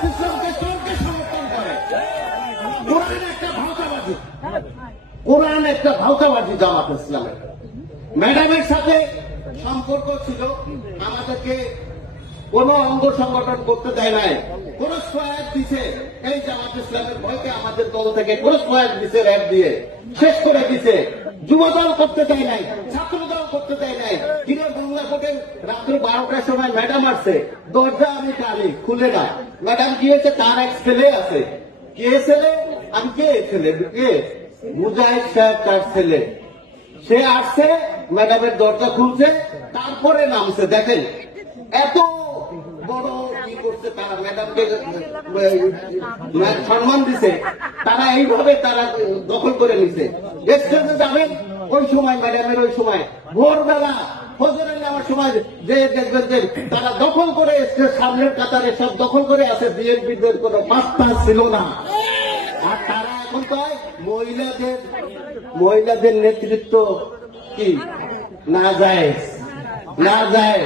জামাত ইসলামকে চোরকে সমর্থন করে। কোরআন একটা ভাওতাবাজি জামাত ইসলামের। ম্যাডামের সাথে সম্পর্ক ছিল, আমাদেরকে কোন অঙ্গ সংগঠন করতে দেয় নাই, কোন সহায়ক দিছে এই জামাত ইসলামের ভয়কে আমাদের দল থেকে কোন সহায়ক দিছে, র্যাব দিয়ে শেষ করে দিছে। যুবদল করতে দেয় নাই, ছাত্রদল করতে দেয় নাই। কিনে বাংলা ভোটের রাত্র 12টার সময় ম্যাডাম আসছে, দরজা আমি টানি, খুলে না। ম্যাডাম গিয়েছে, তার এক ছেলে আছে। কে ছেলে? আমি কে ছেলে? কে? মুজাহিদ সাহেব তার ছেলে। সে আসছে, ম্যাডামের দরজা খুলছে, তারপরে নামছে। দেখেন এত বড় কি করছে তারা, ম্যাডামকে সম্মান দিছে, তারা এইভাবে তারা দখল করে নিছে। স্টেজে যাবেন ওই সময়, ম্যাডামের ওই সময় ভোরবেলা ফজরের নেওয়ার সময় যে দেখবেন যে তারা দখল করে স্টেজ সামনের কাতারে সব দখল করে আছে। বিএনপিদের কোন পাত্তা ছিল না। আর তারা এখন কয় মহিলাদের নেতৃত্ব কি না যায়, না যায়।